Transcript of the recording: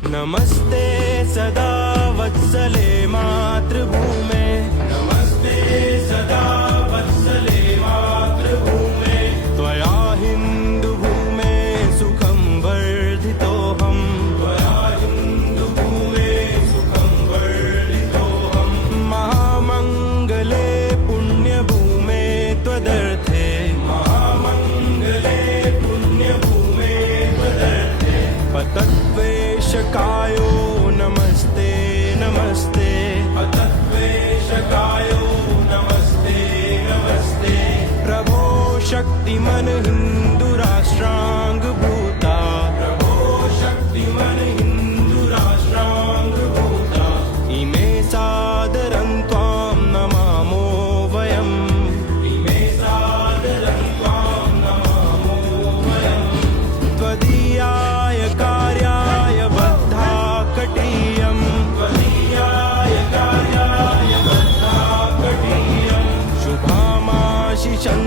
नमस्ते सदा वत्सले मातृभूमे, नमस्ते सदा वत्सले मातृभूमे, त्वया हिन्दुभूमे सुखं वर्धितोऽहम्, त्वया हिन्दुभूमे सुखं वर्धितोऽहम्, महामङ्गले पुण्यभूमे त्वदर्थे, महामङ्गले पुण्यभूमे त्वदर्थे, पतद्वेषकायो नमस्ते नमस्ते, पतद्वेषकायो नमस्ते नमस्ते, प्रभो शक्तिमन हिन्दुराष्ट्राङ्गभूता, प्रभो शक्तिमन हिन्दुराष्ट्राङ्गभूता, इमे सादरं त्वां नमामो वयम्, इमे सादरं त्वां नमामो वयम्, त्वदीयाय कार्याय बद्धाकटीयम्, त्वदीयाय कार्याय बद्धाकटीयम्, शुभामाशिषं